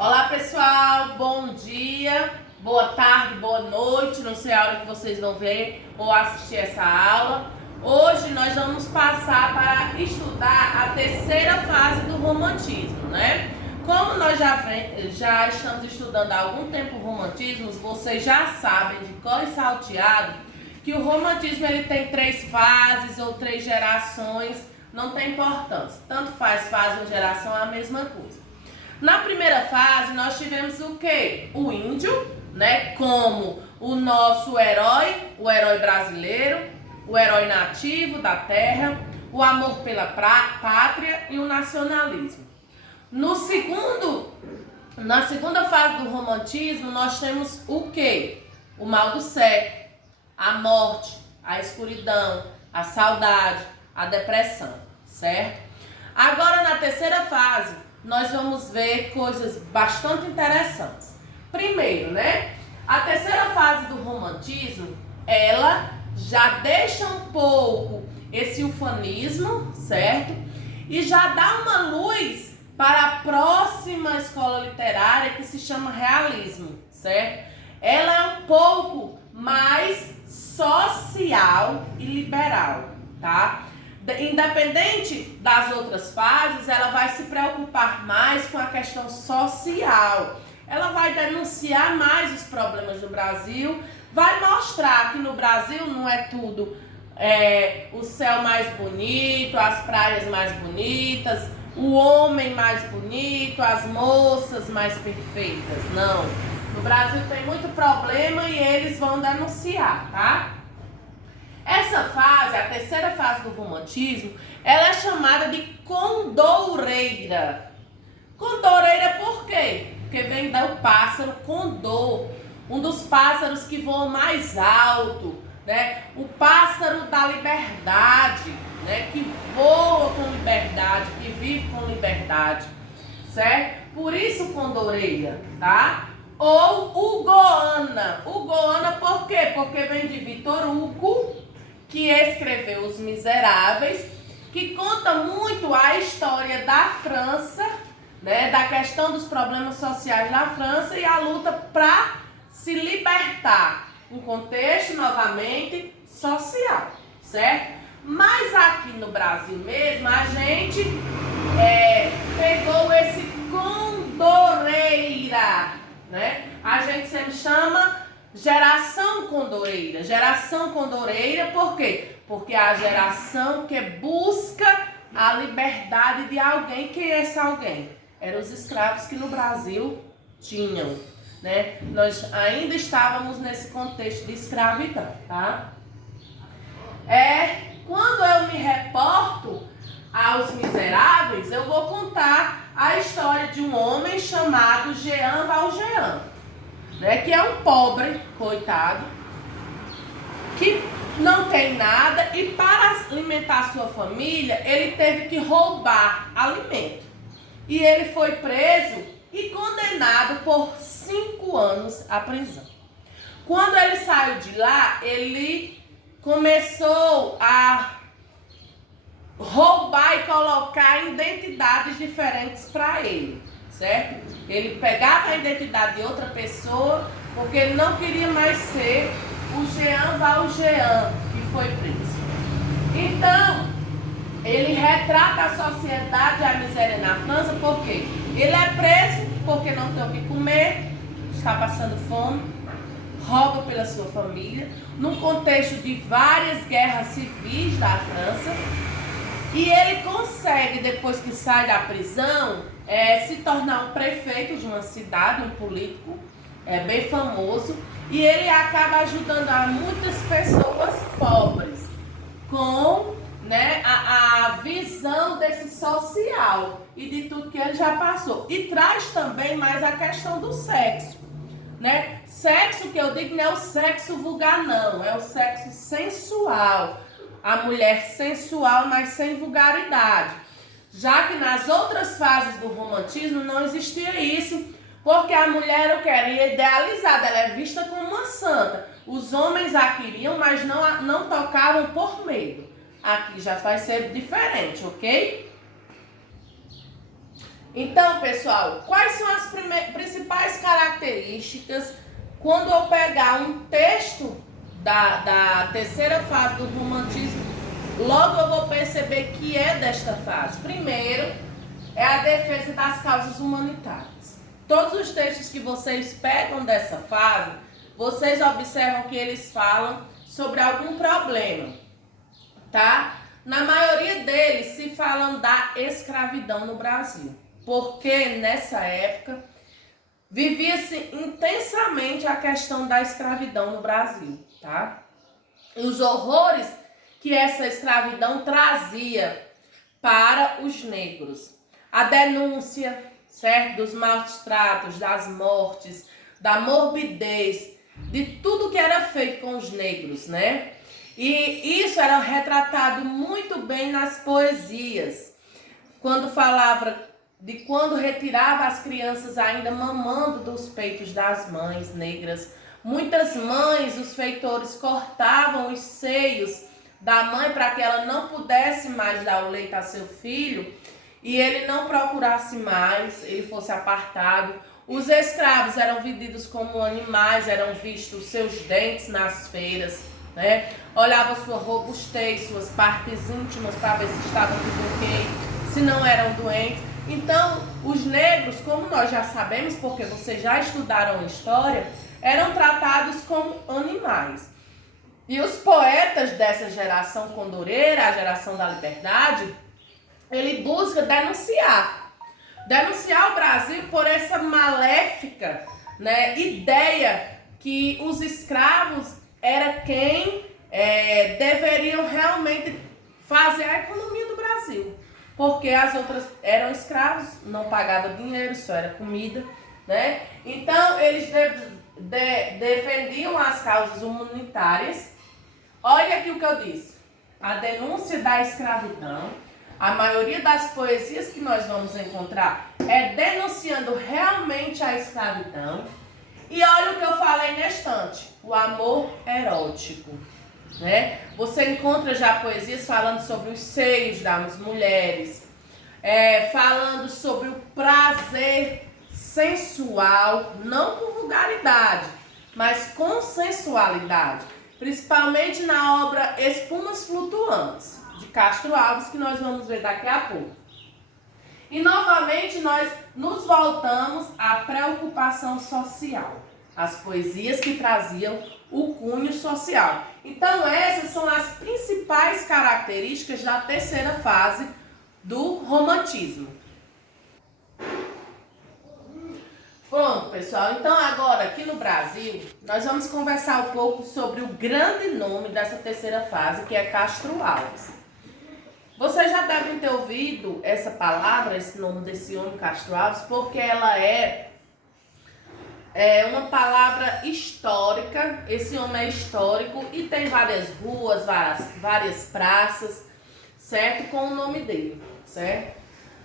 Olá pessoal, bom dia, boa tarde, boa noite, não sei a hora que vocês vão ver ou assistir essa aula. Hoje nós vamos passar para estudar a terceira fase do romantismo, né? Como nós já estamos estudando há algum tempo o romantismo, vocês já sabem de cor e salteado que o romantismo ele tem 3 fases ou 3 gerações, não tem importância, tanto faz fase ou geração, é a mesma coisa. Na primeira fase nós tivemos o quê? O índio, né, como o nosso herói, o herói brasileiro, o herói nativo da terra, o amor pela pátria e o nacionalismo. Na segunda fase do romantismo nós temos o quê? O mal do século, a morte, a escuridão, a saudade, a depressão, certo? Agora na terceira fase nós vamos ver coisas bastante interessantes. Primeiro, né? A terceira fase do romantismo, ela já deixa um pouco esse ufanismo, certo? E já dá uma luz para a próxima escola literária que se chama realismo, certo? Ela é um pouco mais social e liberal, tá? Independente das outras fases, ela vai se preocupar mais com a questão social. Ela vai denunciar mais os problemas do Brasil, vai mostrar que no Brasil não é tudo o céu mais bonito, as praias mais bonitas, o homem mais bonito, as moças mais perfeitas. Não. No Brasil tem muito problema e eles vão denunciar, tá? Essa fase, a terceira fase do romantismo, ela é chamada de condoreira. Condoreira por quê? Porque vem do pássaro condor, um dos pássaros que voam mais alto, né? O pássaro da liberdade, né? Que voa com liberdade, que vive com liberdade, certo? Por isso condoreira, tá? Ou ugoana. Ugoana por quê? Porque vem de Victor Hugo, que escreveu Os Miseráveis, que conta muito a história da França, né, da questão dos problemas sociais na França e a luta para se libertar, um contexto novamente social, certo? Mas aqui no Brasil mesmo a gente pegou esse condoreira, né? A gente sempre chama geração condoreira. Geração condoreira por quê? Porque é a geração que busca a liberdade de alguém. Quem é esse alguém? Eram os escravos que no Brasil tinham, né? Nós ainda estávamos nesse contexto de escravidão, tá? Quando eu me reporto aos Miseráveis, eu vou contar a história de um homem chamado Jean Valjean, né, que é um pobre, coitado, que não tem nada e para alimentar sua família, ele teve que roubar alimento. E ele foi preso e condenado por 5 anos à prisão. Quando ele saiu de lá, ele começou a roubar e colocar identidades diferentes para ele, certo? Ele pegava a identidade de outra pessoa porque ele não queria mais ser o Jean Valjean que foi preso. Então, ele retrata a sociedade e a miséria na França porque ele é preso porque não tem o que comer, está passando fome, rouba pela sua família, num contexto de várias guerras civis da França. E ele consegue, depois que sai da prisão, se tornar um prefeito de uma cidade, um político bem famoso. E ele acaba ajudando a muitas pessoas pobres com, né, a visão desse social e de tudo que ele já passou. E traz também mais a questão do sexo, né? Sexo que eu digo não é o sexo vulgar, não. É o sexo sensual. A mulher sensual, mas sem vulgaridade. Já que nas outras fases do romantismo não existia isso, porque a mulher era idealizada, ela é vista como uma santa. Os homens a queriam, mas não tocavam por medo. Aqui já vai ser diferente, ok? Então, pessoal, quais são as primeiras principais características, quando eu pegar um texto da terceira fase do romantismo, logo eu vou perceber que é desta fase. Primeiro, é a defesa das causas humanitárias. Todos os textos que vocês pegam dessa fase, vocês observam que eles falam sobre algum problema, tá? Na maioria deles se falam da escravidão no Brasil, porque nessa época vivia-se intensamente a questão da escravidão no Brasil, tá? E os horrores que essa escravidão trazia para os negros. A denúncia, certo? Dos maus tratos, das mortes, da morbidez, de tudo que era feito com os negros, né? E isso era retratado muito bem nas poesias, quando falava de quando retirava as crianças ainda mamando dos peitos das mães negras. Muitas mães, os feitores, cortavam os seios da mãe para que ela não pudesse mais dar o leite a seu filho e ele não procurasse mais, ele fosse apartado. Os escravos eram vendidos como animais, eram vistos seus dentes nas feiras, né? Olhava sua robustez, suas partes íntimas para ver se estavam tudo ok, se não eram doentes. Então, os negros, como nós já sabemos, porque vocês já estudaram história, eram tratados como animais. E os poetas dessa geração condoreira, a geração da liberdade, ele busca denunciar o Brasil por essa maléfica, né, ideia que os escravos era quem deveriam realmente fazer a economia do Brasil. Porque as outras eram escravos, não pagavam dinheiro, só era comida, né? Então, eles defendiam as causas humanitárias. Olha aqui o que eu disse. A denúncia da escravidão. A maioria das poesias que nós vamos encontrar é denunciando realmente a escravidão. E olha o que eu falei na estante. O amor erótico. Né? Você encontra já poesias falando sobre os seios das mulheres, falando sobre o prazer sensual, não com vulgaridade, mas com sensualidade, principalmente na obra Espumas Flutuantes, de Castro Alves, que nós vamos ver daqui a pouco. E novamente nós nos voltamos à preocupação social, as poesias que traziam o cunho social. Então essas são as principais características da terceira fase do romantismo. Pronto, pessoal. Então agora aqui no Brasil nós vamos conversar um pouco sobre o grande nome dessa terceira fase, que é Castro Alves. Vocês já devem ter ouvido essa palavra, esse nome desse homem Castro Alves, porque ela é uma palavra histórica. Esse homem é histórico e tem várias ruas, várias praças, certo? Com o nome dele, certo?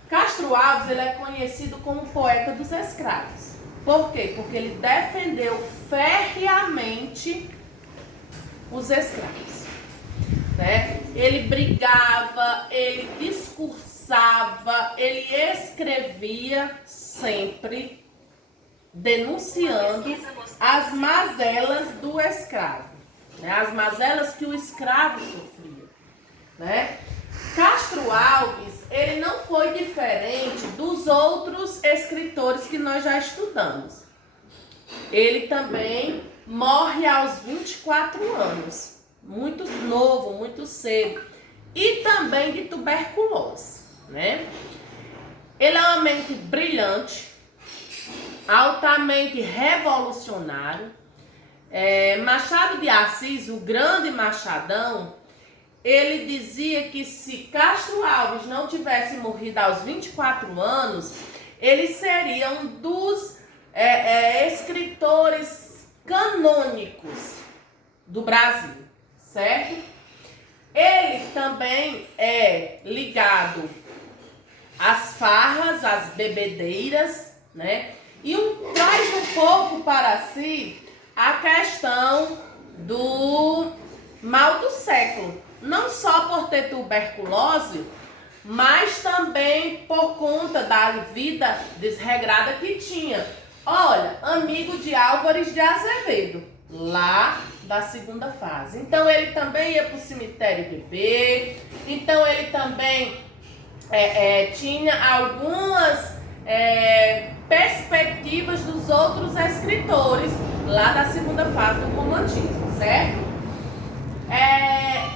Castro Alves, ele é conhecido como poeta dos escravos. Por quê? Porque ele defendeu ferreamente os escravos, né? Ele brigava, ele discursava, ele escrevia sempre denunciando as mazelas do escravo, né? As mazelas que o escravo sofria, né? Castro Alves, ele não foi diferente dos outros escritores que nós já estudamos. Ele também morre aos 24 anos, muito novo, muito cedo, e também de tuberculose, né? Ele é uma mente brilhante, altamente revolucionário. Machado de Assis, o grande Machadão, ele dizia que se Castro Alves não tivesse morrido aos 24 anos, ele seria um dos escritores canônicos do Brasil, certo? Ele também é ligado às farras, às bebedeiras, né? E traz um pouco para si a questão do mal do século. Não só por ter tuberculose, mas também por conta da vida desregrada que tinha. Olha, amigo de Álvares de Azevedo, lá da segunda fase. Então ele também ia para o cemitério beber, então ele também tinha algumas perspectivas dos outros escritores lá da segunda fase do romantismo, certo?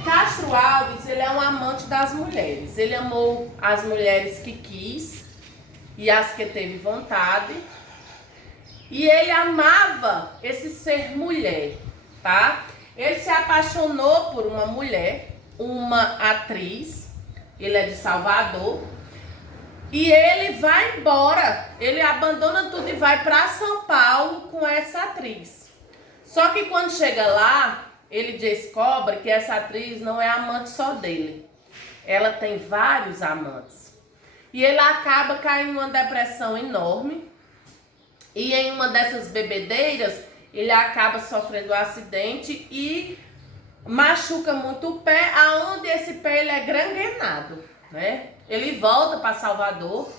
Castro Alves, ele é um amante das mulheres. Ele amou as mulheres que quis e as que teve vontade. E ele amava esse ser mulher, tá? Ele se apaixonou por uma mulher, uma atriz. Ele é de Salvador. E ele vai embora. Ele abandona tudo e vai para São Paulo com essa atriz. Só que quando chega lá, ele descobre que essa atriz não é amante só dele. Ela tem vários amantes. E ele acaba caindo numa depressão enorme. E em uma dessas bebedeiras, ele acaba sofrendo um acidente e machuca muito o pé, aonde esse pé ele é granguenado, né? Ele volta para Salvador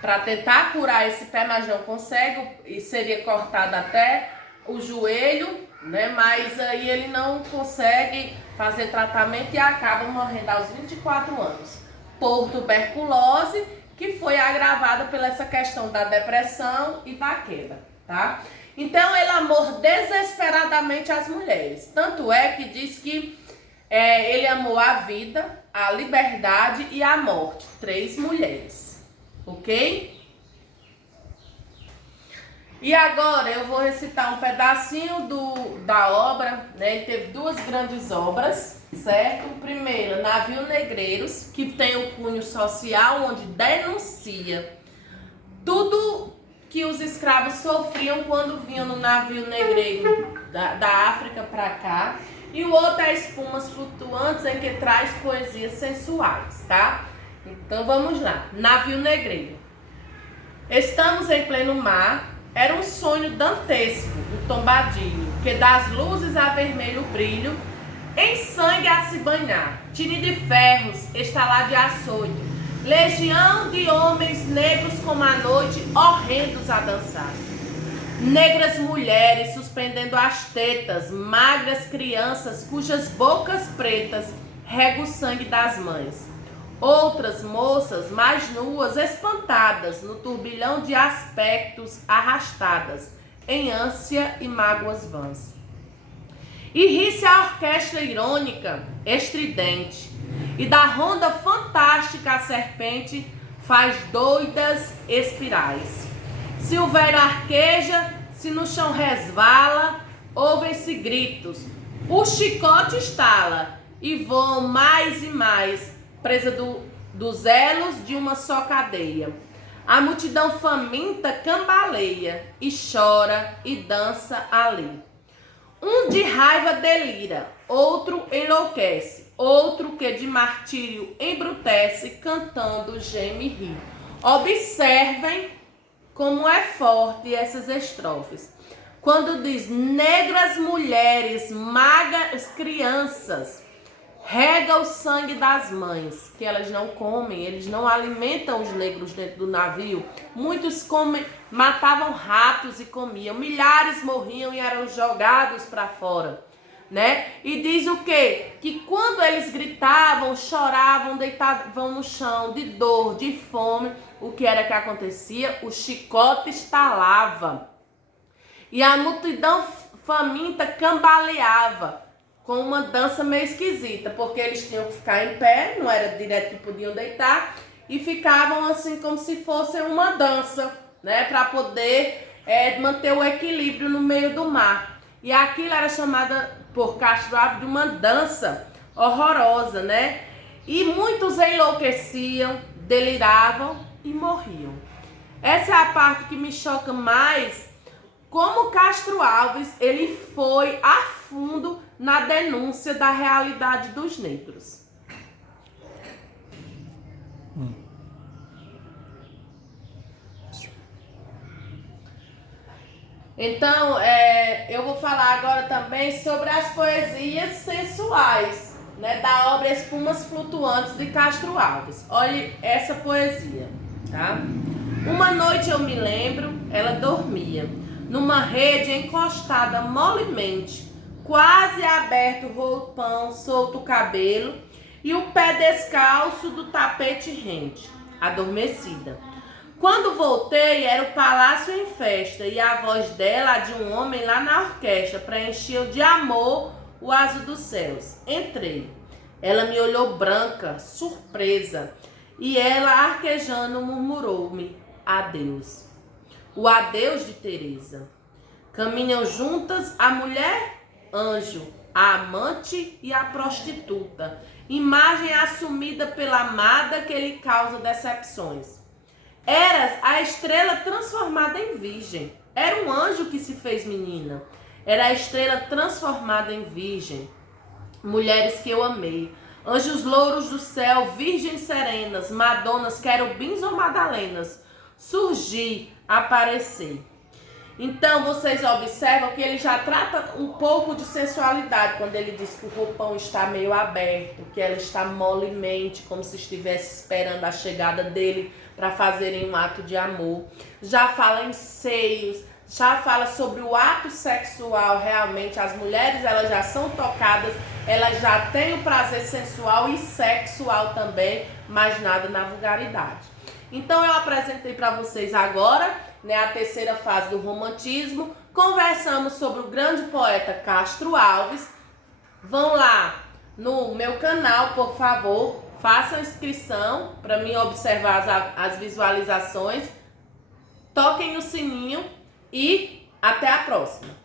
para tentar curar esse pé, mas não consegue, e seria cortado até o joelho, né? Mas aí ele não consegue fazer tratamento e acaba morrendo aos 24 anos por tuberculose, que foi agravada pela essa questão da depressão e da queda, tá? Então ele amou desesperadamente as mulheres, tanto é que diz que ele amou a vida, a liberdade e a morte, 3 mulheres, ok? E agora eu vou recitar um pedacinho da obra, né? Ele teve 2 grandes obras, certo? Primeiro, Navio Negreiros, que tem o cunho social, onde denuncia tudo que os escravos sofriam quando vinham no navio negreiro da África para cá. E o outro é Espumas Flutuantes, em que traz poesias sensuais, tá? Então vamos lá. Navio Negreiro. Estamos em pleno mar. Era um sonho dantesco, um tombadilho, que das luzes a vermelho brilho, em sangue a se banhar, tine de ferros, estalar de açoite, legião de homens negros como a noite, horrendos a dançar. Negras mulheres suspendendo as tetas, magras crianças cujas bocas pretas rega o sangue das mães. Outras moças mais nuas, espantadas no turbilhão de aspectos arrastadas, em ânsia e mágoas vãs. E ri-se a orquestra irônica, estridente, e da ronda fantástica a serpente faz doidas espirais. Se o velho arqueja, se no chão resvala, ouvem-se gritos, o chicote estala, e voam mais e mais, presa dos elos de uma só cadeia. A multidão faminta cambaleia, e chora e dança ali. Um de raiva delira, outro enlouquece, outro que de martírio embrutece, cantando geme e ri. Observem como é forte essas estrofes. Quando diz negras mulheres, magras crianças, rega o sangue das mães, que elas não comem, eles não alimentam os negros dentro do navio. Muitos matavam ratos e comiam, milhares morriam e eram jogados para fora, né? E diz o quê? Que quando eles gritavam, choravam, deitavam no chão de dor, de fome, o que era que acontecia? O chicote estalava e a multidão faminta cambaleava, com uma dança meio esquisita, porque eles tinham que ficar em pé, não era direto que podiam deitar, e ficavam assim como se fosse uma dança, né, para poder manter o equilíbrio no meio do mar. E aquilo era chamada por Castro Alves de uma dança horrorosa, né? E muitos enlouqueciam, deliravam e morriam. Essa é a parte que me choca mais, como Castro Alves ele foi a fundo na denúncia da realidade dos negros. Então, eu vou falar agora também sobre as poesias sensuais, né, da obra Espumas Flutuantes de Castro Alves. Olhe essa poesia, tá? Uma noite eu me lembro, ela dormia numa rede encostada molemente, quase aberto o roupão, solto o cabelo e o pé descalço do tapete rente, adormecida. Quando voltei, era o palácio em festa e a voz dela, a de um homem lá na orquestra, preencheu de amor o azul dos céus. Entrei. Ela me olhou branca, surpresa, e ela, arquejando, murmurou-me adeus. O adeus de Teresa. Caminham juntas a mulher anjo, a amante e a prostituta, imagem assumida pela amada que lhe causa decepções. Eras a estrela transformada em virgem. Era um anjo que se fez menina. Era a estrela transformada em virgem. Mulheres que eu amei. Anjos louros do céu, virgens serenas, madonas, querubins ou madalenas. Surgi, apareci. Então vocês observam que ele já trata um pouco de sensualidade quando ele diz que o roupão está meio aberto, que ela está molemente, como se estivesse esperando a chegada dele para fazerem um ato de amor. Já fala em seios, já fala sobre o ato sexual. Realmente as mulheres, elas já são tocadas, elas já têm o prazer sensual e sexual também, mas nada na vulgaridade. Então eu apresentei para vocês agora, né, a terceira fase do romantismo. Conversamos sobre o grande poeta Castro Alves. Vão lá no meu canal, por favor, façam inscrição para mim observar as visualizações. Toquem no sininho e até a próxima.